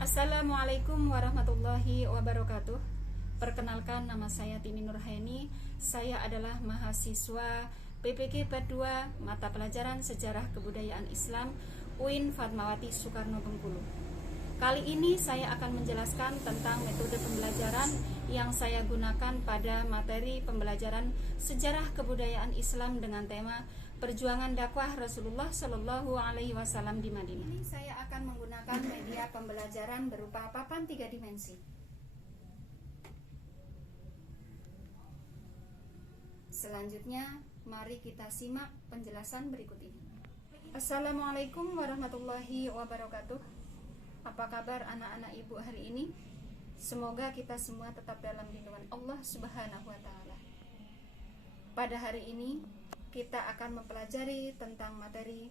Assalamualaikum warahmatullahi wabarakatuh. Perkenalkan, nama saya Tini Nurhaini. Saya adalah mahasiswa PPG Part 2 Mata Pelajaran Sejarah Kebudayaan Islam UIN Fatmawati Soekarno Bengkulu. Kali ini saya akan menjelaskan tentang metode pembelajaran yang saya gunakan pada materi pembelajaran Sejarah Kebudayaan Islam dengan tema Perjuangan dakwah Rasulullah Shallallahu Alaihi Wasallam di Madinah. Ini saya akan menggunakan media pembelajaran berupa papan 3 dimensi. Selanjutnya, mari kita simak penjelasan berikut ini. Assalamualaikum warahmatullahi wabarakatuh. Apa kabar anak-anak ibu hari ini? Semoga kita semua tetap dalam lindungan Allah Subhanahu wa Ta'ala. Pada hari ini, kita akan mempelajari tentang materi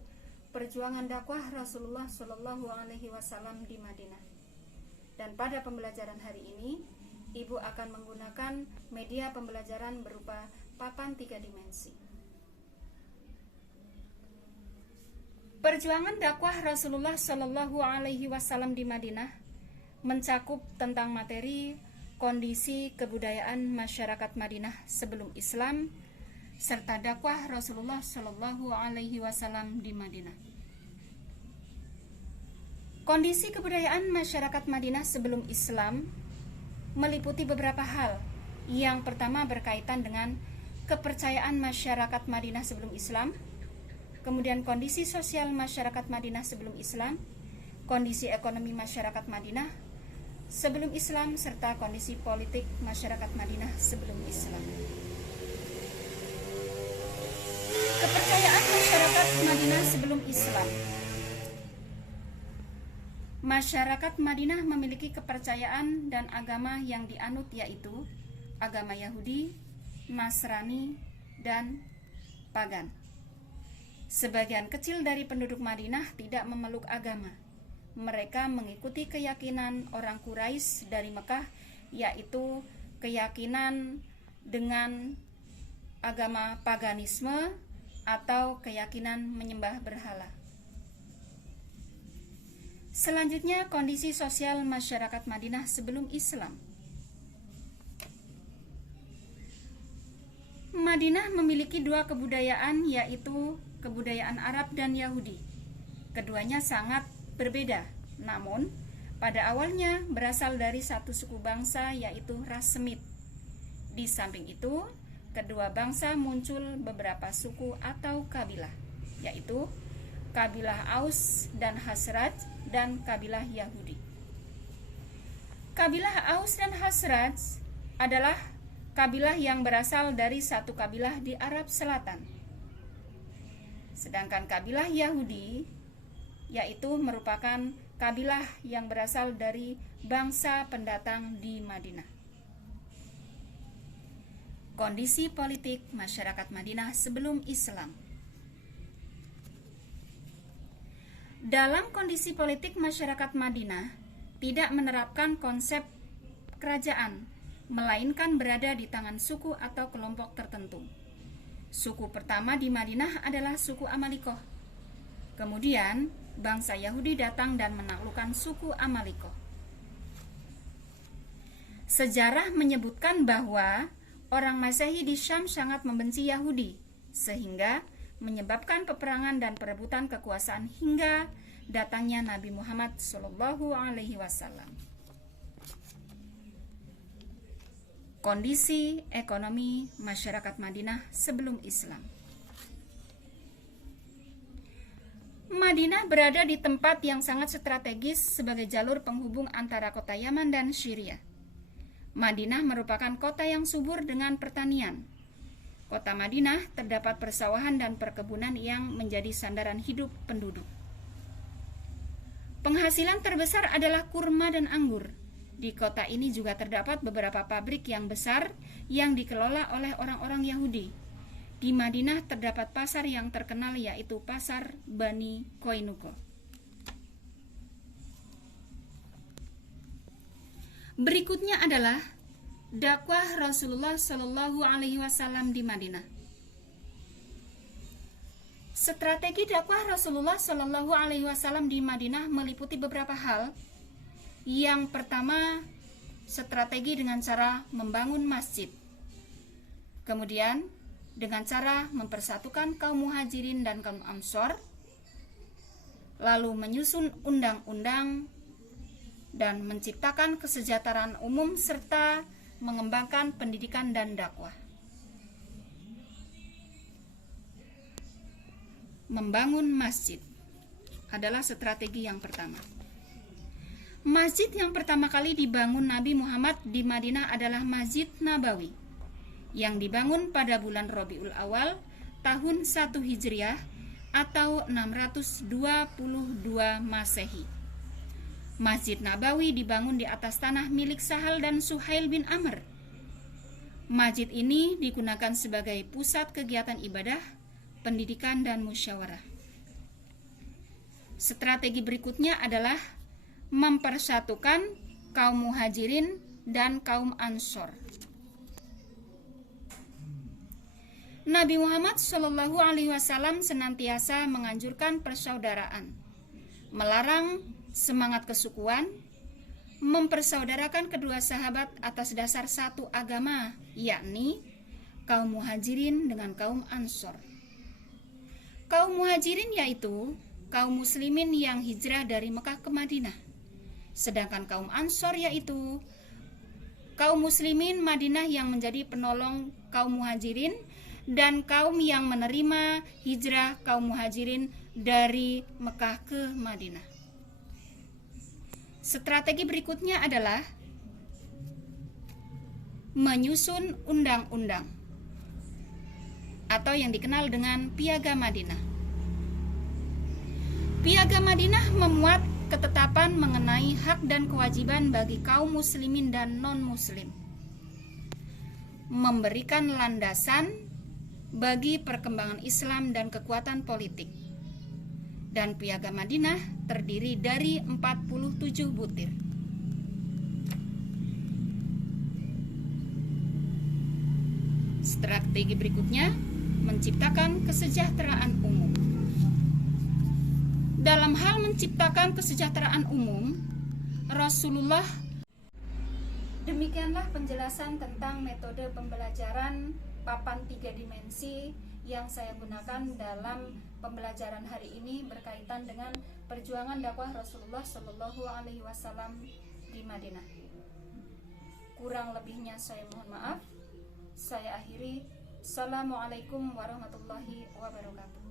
perjuangan dakwah Rasulullah Shallallahu Alaihi Wasallam di Madinah. Dan pada pembelajaran hari ini, ibu akan menggunakan media pembelajaran berupa papan 3 dimensi. Perjuangan dakwah Rasulullah Shallallahu Alaihi Wasallam di Madinah mencakup tentang materi kondisi kebudayaan masyarakat Madinah sebelum Islam serta dakwah Rasulullah Shallallahu Alaihi Wasallam di Madinah. Kondisi kebudayaan masyarakat Madinah sebelum Islam meliputi beberapa hal. Yang pertama berkaitan dengan kepercayaan masyarakat Madinah sebelum Islam, kemudian kondisi sosial masyarakat Madinah sebelum Islam, kondisi ekonomi masyarakat Madinah sebelum Islam, serta kondisi politik masyarakat Madinah sebelum Islam. Kepercayaan masyarakat Madinah sebelum Islam. Masyarakat Madinah memiliki kepercayaan dan agama yang dianut, yaitu agama Yahudi, Nasrani, dan Pagan. Sebagian kecil dari penduduk Madinah tidak memeluk agama. Mereka mengikuti keyakinan orang Quraisy dari Mekah, yaitu keyakinan dengan agama paganisme atau keyakinan menyembah berhala. Selanjutnya, kondisi sosial masyarakat Madinah sebelum Islam. Madinah memiliki dua kebudayaan, yaitu kebudayaan Arab dan Yahudi. Keduanya sangat berbeda, namun pada awalnya berasal dari satu suku bangsa, yaitu ras Semit. Di samping itu, kedua bangsa muncul beberapa suku atau kabilah, yaitu kabilah Aus dan Khazraj dan kabilah Yahudi. Kabilah Aus dan Khazraj adalah kabilah yang berasal dari satu kabilah di Arab Selatan. Sedangkan kabilah Yahudi yaitu merupakan kabilah yang berasal dari bangsa pendatang di Madinah. Kondisi politik masyarakat Madinah sebelum Islam. Dalam kondisi politik masyarakat Madinah tidak menerapkan konsep kerajaan, melainkan berada di tangan suku atau kelompok tertentu. Suku pertama di Madinah adalah suku Amalikoh. Kemudian bangsa Yahudi datang dan menaklukkan suku Amalikoh. Sejarah menyebutkan bahwa orang Masehi di Syam sangat membenci Yahudi, sehingga menyebabkan peperangan dan perebutan kekuasaan hingga datangnya Nabi Muhammad Shallallahu Alaihi Wasallam. Kondisi ekonomi masyarakat Madinah sebelum Islam. Madinah berada di tempat yang sangat strategis sebagai jalur penghubung antara kota Yaman dan Syria. Madinah merupakan kota yang subur dengan pertanian. Kota Madinah terdapat persawahan dan perkebunan yang menjadi sandaran hidup penduduk. Penghasilan terbesar adalah kurma dan anggur. Di kota ini juga terdapat beberapa pabrik yang besar yang dikelola oleh orang-orang Yahudi. Di Madinah terdapat pasar yang terkenal, yaitu Pasar Bani Koinuko. Berikutnya adalah dakwah Rasulullah Shallallahu Alaihi Wasallam di Madinah. Strategi dakwah Rasulullah Shallallahu Alaihi Wasallam di Madinah meliputi beberapa hal. Yang pertama, strategi dengan cara membangun masjid. Kemudian, dengan cara mempersatukan kaum muhajirin dan kaum ansor, lalu menyusun undang-undang dan menciptakan kesejahteraan umum serta mengembangkan pendidikan dan dakwah. Membangun masjid adalah strategi yang pertama. Masjid yang pertama kali dibangun Nabi Muhammad di Madinah adalah Masjid Nabawi yang dibangun pada bulan Rabiul Awal tahun 1 Hijriah atau 622 Masehi. Masjid Nabawi dibangun di atas tanah milik Sahal dan Suhail bin Amr. Masjid ini digunakan sebagai pusat kegiatan ibadah, pendidikan, dan musyawarah. Strategi berikutnya adalah mempersatukan kaum muhajirin dan kaum ansor. Nabi Muhammad SAW senantiasa menganjurkan persaudaraan, melarang semangat kesukuan, mempersaudarakan kedua sahabat atas dasar satu agama, yakni kaum muhajirin dengan kaum ansor. Kaum muhajirin yaitu kaum muslimin yang hijrah dari Mekah ke Madinah. Sedangkan kaum ansor yaitu kaum muslimin Madinah yang menjadi penolong kaum muhajirin dan kaum yang menerima hijrah kaum muhajirin dari Mekah ke Madinah. Strategi berikutnya adalah menyusun undang-undang atau yang dikenal dengan Piagam Madinah. Piagam Madinah memuat ketetapan mengenai hak dan kewajiban bagi kaum muslimin dan non-muslim, memberikan landasan bagi perkembangan Islam dan kekuatan politik. Dan Piagam Madinah terdiri dari 47 butir. Strategi berikutnya, menciptakan kesejahteraan umum. Dalam hal menciptakan kesejahteraan umum, Rasulullah. Demikianlah penjelasan tentang metode pembelajaran papan 3 dimensi yang saya gunakan dalam pembelajaran hari ini berkaitan dengan perjuangan dakwah Rasulullah Shallallahu Alaihi Wasallam di Madinah. Kurang lebihnya saya mohon maaf. Saya akhiri. Assalamualaikum warahmatullahi wabarakatuh.